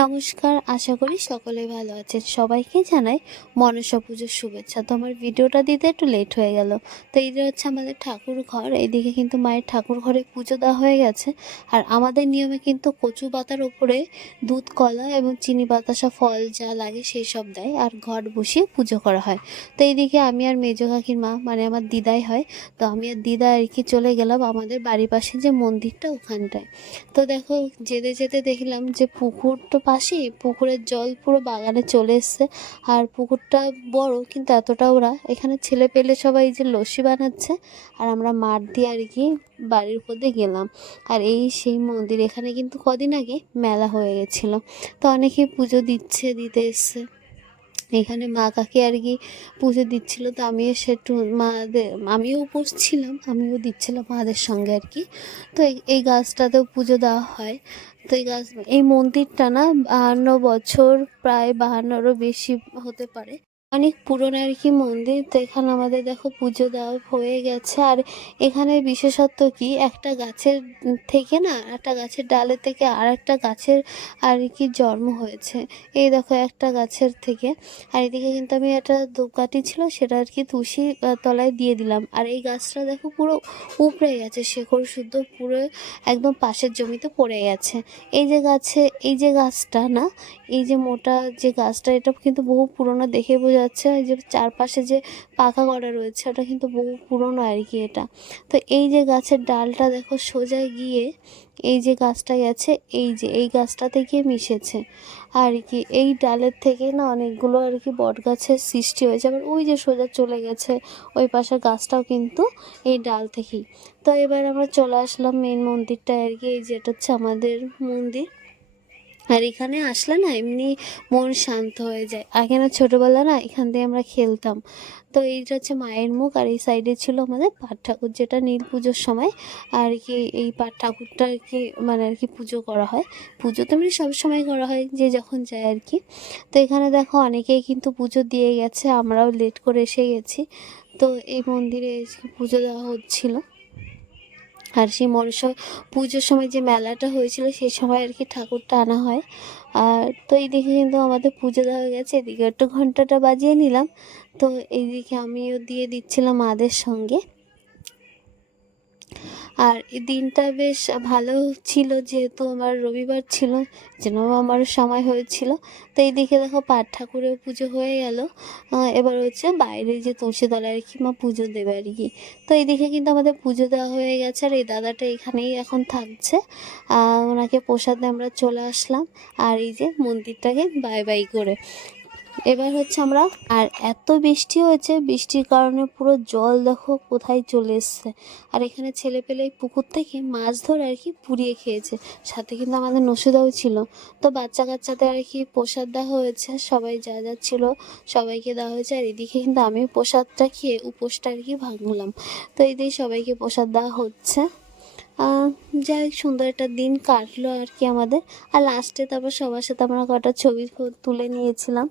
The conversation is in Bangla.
নমস্কার, আশা করি সকলে ভালো আছেন। সবাইকে জানাই মনসা পুজোর শুভেচ্ছা। তো আমার ভিডিওটা দিতে একটু লেট হয়ে গেল। তো এই যে হচ্ছে আমাদের ঠাকুর ঘর, এইদিকে কিন্তু মায়ের ঠাকুর ঘরে পুজো দেওয়া হয়ে গেছে। আর আমাদের নিয়মে কিন্তু কচু পাতার ওপরে দুধ, কলা এবং চিনি বাতাসা ফল যা লাগে সেই সব দেয়, আর ঘট বসিয়ে পুজো করা হয়। তো এইদিকে আমি আর মেজো কাকির মা, মানে আমার দিদাই হয়, তো আমি আর দিদা আর কি চলে গেলাম আমাদের বাড়ির পাশে যে মন্দিরটা ওখানটায়। তো দেখো, যেতে যেতে দেখলাম যে পুকুর তো পাশেই, পুকুরের জল পুরো বাগানে চলে এসছে। আর পুকুরটা বড়, কিন্তু এতটা ওরা এখানে ছেলে পেলে সবাই যে লস্যি বানাচ্ছে, আর আমরা মাঠ দিয়ে আর কি বাড়ির উপর দিয়ে গেলাম। আর এই সেই মন্দির, এখানে কিন্তু কদিন আগে মেলা হয়ে গেছিলো, তো অনেকেই পুজো দিতে এসছে এখানে। মা কাকি আর কি পুজো দিচ্ছিল, তো আমি এসে একটু মাদের, আমিও উপোস ছিলাম, আমিও দিচ্ছিলাম মাদের সঙ্গে আর কি। তো এই গাছটাতেও পুজো দেওয়া হয়। তো এই মন্দিরটা না 52 বছর, প্রায় 52-এরও বেশি হতে পারে, অনেক পুরনো আর কি মন্দির। তো এখানে আমাদের দেখো পুজো দেওয়া হয়ে গেছে। আর এখানে বিশেষত্ব কি, একটা গাছের থেকে না, একটা গাছের ডালের থেকে আর একটা গাছের আর কি জন্ম হয়েছে। এই দেখো একটা গাছের থেকে। আর এদিকে কিন্তু আমি একটা ধূপকাঠি ছিল, সেটা আর কি তুলসী তলায় দিয়ে দিলাম। আর এই গাছটা দেখো পুরো উপড়ে গেছে, শেকড় শুদ্ধ পুরো একদম পাশের জমিতে পড়ে গেছে। এই যে গাছটা না, এই যে মোটা যে গাছটা, এটা কিন্তু বহু পুরনো, দেখে বোঝা যাচ্ছে। এই যে চারপাশে যে পাকা করা রয়েছে, ওটা কিন্তু বহু পুরনো আর কি এটা। তো এই যে গাছের ডালটা দেখো সোজা গিয়ে এই যে গাছটা গেছে, এই গাছটাতে গিয়ে মিশেছে আর কি। এই ডালের থেকে না অনেকগুলো আর কি বট গাছের সৃষ্টি হয়েছে। আবার ওই যে সোজা চলে গেছে ওই পাশের গাছটাও কিন্তু এই ডাল থেকেই। তো এবার আমরা চলে আসলাম মেন মন্দিরটা আর কি। এই যেটা হচ্ছে আমাদের মন্দির। আর এখানে আসলে না এমনি মন শান্ত হয়ে যায়। আগে না ছোটোবেলা না এখান দিয়ে আমরা খেলতাম। তো এইটা হচ্ছে মায়ের মুখ, আর এই সাইডে ছিল আমাদের পাট ঠাকুর, যেটা নীল পুজোর সময় আর কি এই পাট ঠাকুরটা আর কি, মানে আর কি পুজো করা হয়। পুজো তো এমনি সব সময় করা হয়, যে যখন যায় আর কি। তো এখানে দেখো অনেকেই কিন্তু পুজো দিয়ে গেছে, আমরাও লেট করে এসে গেছি। তো এই মন্দিরে এসে পুজো দেওয়া হচ্ছিলো। আর সেই মনসা পুজোর সময় যে মেলাটা হয়েছিল, সেই সময় আর কি ঠাকুরটা আনা হয়। আর তো এইদিকে কিন্তু আমাদের পুজো দেওয়া হয়ে গেছে, এদিকে একটু ঘন্টাটা বাজিয়ে নিলাম। তো এইদিকে আমিও দিয়ে দিচ্ছিলাম মাদের সঙ্গে। আর এই দিনটা বেশ ভালো ছিল, যেহেতু আমার রবিবার ছিল, যেন আমার সময় হয়েছিল। তো এইদিকে দেখো পাট ঠাকুরের পুজো হয়ে গেল। এবার হচ্ছে বাইরে যে তুলসী তলায় আর কি মা পুজো দেবে আর কি। তো এইদিকে কিন্তু আমাদের পুজো দেওয়া হয়ে গেছে, আর এই দাদাটা এখানেই এখন থাকছে। ওনাকে প্রসাদ দিয়ে আমরা চলে আসলাম, আর এই যে মন্দিরটাকে বাই বাই করে এবার হচ্ছে আমরা। আর এত বৃষ্টি হয়েছে, বৃষ্টির কারণে পুরো জল দেখো কোথায় চলে এসছে। আর এখানে ছেলে পেলে এই পুকুর থেকে মাছ ধরে আর কি পুড়িয়ে খেয়েছে, সাথে কিন্তু আমাদের নসুদাও ছিল। তো বাচ্চা কাচ্চাদের আর কি প্রসাদ দেওয়া হয়েছে, সবাই যা যা ছিল সবাইকে দেওয়া হয়েছে। আর এদিকে কিন্তু আমি প্রসাদটা খেয়ে উপোসটা আর কি ভাঙলাম। তো এদিকে সবাইকে প্রসাদ দেওয়া হচ্ছে। যাই হোক, সুন্দর একটা দিন কাটলো আর কি আমাদের। আর লাস্টে তারপর সবার সাথে আমরা কটা ছবি তুলে নিয়েছিলাম।